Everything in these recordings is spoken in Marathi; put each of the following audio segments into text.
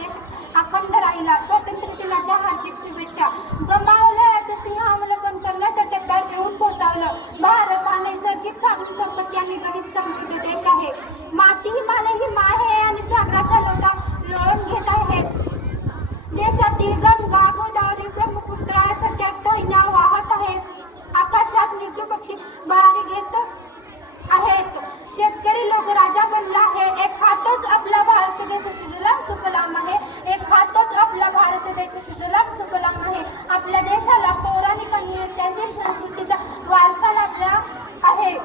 देश अखंड राहिला. स्वातंत्र्य दिनाच्या हार्दिक शुभेच्छा. गमावल्याचे सिंहावलोकन करण्याच्या टप्प्यावर येऊन पोहोचवलं. भारत हा नैसर्गिक साधन संपत्ती आणि गणित समृद्ध देश आहे. माती हिमालय हिम आहे आणि सागराचा लोटा लोळून घेत आहेत. देशातील गंगा गोदावरी ब्रह्मपुत्रा सध्या वाहिन्या वाहत आहेत. आकाशात निर्जू पक्षी बहारी घेत आहेत. शेतकरी लोक राजा बनला आहे. एक हातच आपला भारत देश सुजलाम सुफलाम आहे. एक हातच आपला भारत देश सुजलाम सुफलाम आहे. आपल्या देशाला पौराणिक आणि ऐतिहासिक संस्कृतीचा वारसा लाभला आहे.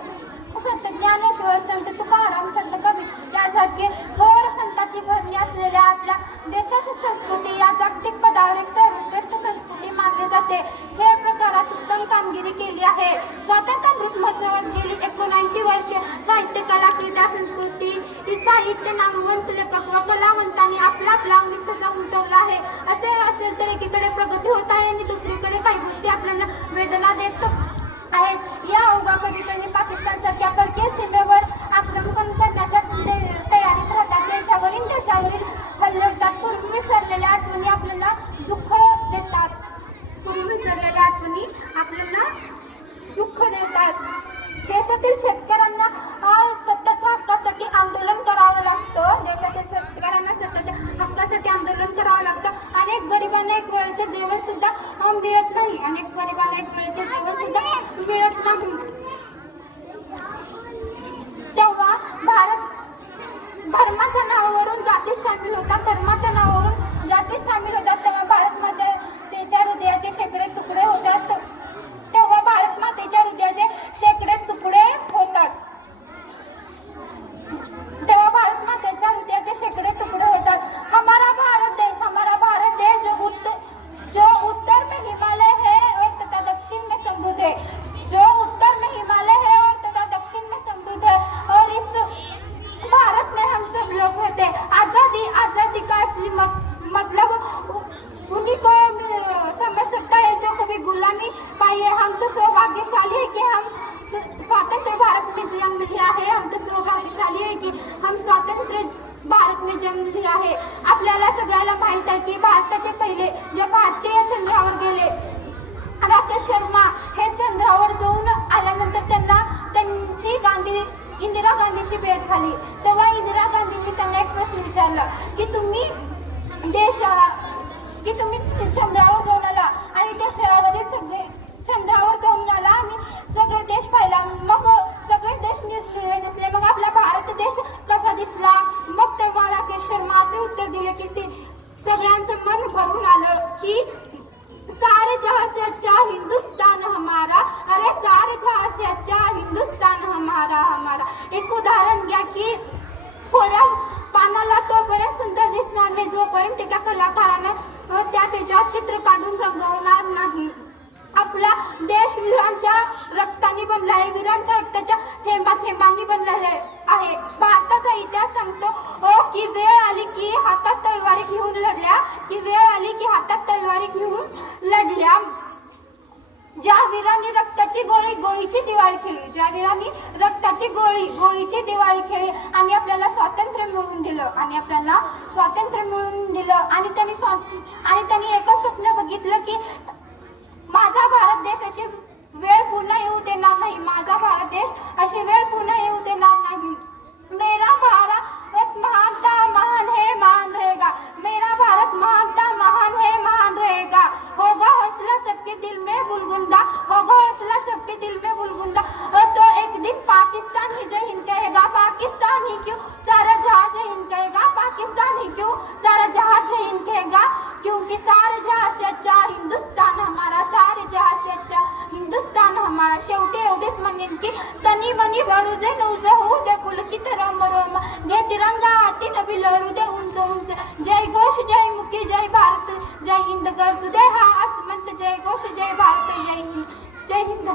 संत ज्ञानेश्वर, संत तुकाराम, संत कबीर यासारखे थोर संतांची भरणी असलेल्या आपल्या देशाची संस्कृती या जागतिक पदावर एक सर्वश्रेष्ठ संस्कृती मानली जाते. खेळ प्रकारात उत्तम कामगिरी केली आहे. स्वातंत्र्यामृत महोत्सवात गेली 79 वर्षे साहित्य, कला, क्रीडा, संस्कृती ही साहित्य नामवंत लेखक व कलावंतांनी आपला अनिक कसा उमटवला आहे. असे असेल तर एकीकडे प्रगती होत आहे आणि दुसरीकडे काही गोष्टी आपल्याला वेदना देत आहेत. या अवघा कवितांनी पाकिस्तानसारख्या परकीय सीमेवर आक्रमण करण्याच्या तयारीत राहतात. देशावरील हल्ले होतात. पूर्वी विसरलेल्या आठवणी आपल्याला दुःख देतात. देशातील शेतकऱ्यांना स्वतःच्या हक्कासाठी आंदोलन करावं लागतं. आंदोलन करावं लागतं. अनेक गरिबांना एक वेळेचे जेवण सुद्धा मिळत नाही. तेव्हा भारत धर्माच्या नावावरून जाती सामील होतात. तेव्हा भारत मातेच्या हृदयाचे शेकडे तुकडे होतात. हमारा भारत देश जो उत्तर में हिमालय है और तथा दक्षिण में समुद्र है. और इस भारत में हम सब लोग रहते हैं. आजादी का असली मतलब उन्हीं को समझ सकता है जो कभी गुलामी पाई है. हम तो सौभाग्यशाली है कि हम स्वतंत्र भारत में जन्म लिया है. आपल्याला सगळ्याला माहित आहे की भारताचे पहिले जे भारतीय चंद्रावर गेले राकेश शर्मा हे चंद्रावर जाऊन आल्यानंतर त्यांची इंदिरा गांधीची भेट झाली. तेव्हा इंदिरा गांधींनी त्यांना एक प्रश्न विचारला की तुम्ही चंद्रावर जाऊन आला आणि देशावरील सगळे चंद्रावर जाऊन आला आणि सगळे देश पाहिला. मग सगळे देश निळले दिसले. मग आपला भारत देश कसा दिसला? मग तेव्हा राकेश शर्मा असे उत्तर दिले की ते सगळ्यांचं मन भरून आलं की सारे जहां से अच्छा हिंदुस्तान हमारा. अरे सारे जहां से अच्छा हिंदुस्तान हमारा. एक उदाहरण घ्या की कोऱ्या पानाला तोपर्यंत सुंदर दिसणार नाही जोपर्यंत एका कलाकारानं त्या पेजावर चित्र काढून रंगवणार नाही. आपला देश वीरांच्या रक्ताने बनला आहे. वीरांच्या रक्ताच्या थेंबांनी बनलेला आहे. भारताचा इतिहास सांगतो की वेळ आली की हातात तलवारी घेऊन लढल्या. ज्या वीरांनी रक्ताची गोळीची दिवाळी खेळली आणि आपल्याला स्वातंत्र्य मिळवून दिलं आणि त्यांनी एकच स्वप्न बघितलं की माझा भारत देश अशी वेळ पुन्हा येऊ देणार नाही. मेरा भारत महान है महान रहेगा. मेरा भारत महान है महान रहेगा. होगा हौसला सबके दिल में बुलगुंदा. तो एक दिन पाकिस्तान ही जय हिंद कहेगा. पाकिस्तान ही क्यों सारा जहां जय हिंद कहेगा. क्योंकि सारे जहां से अच्छा हिंदुस्तान हमारा. शेवटी एवढेच म्हणेन की तनी मनी भरू दे नौज होऊ दे पुलकित रोम घे तिरंगा हाती नवी लहरू दे उंच. जय घोष जय मुखी जय भारत जय हिंद गरजू दे हा आसमंत. जय घोष जय भारत जय हिंद.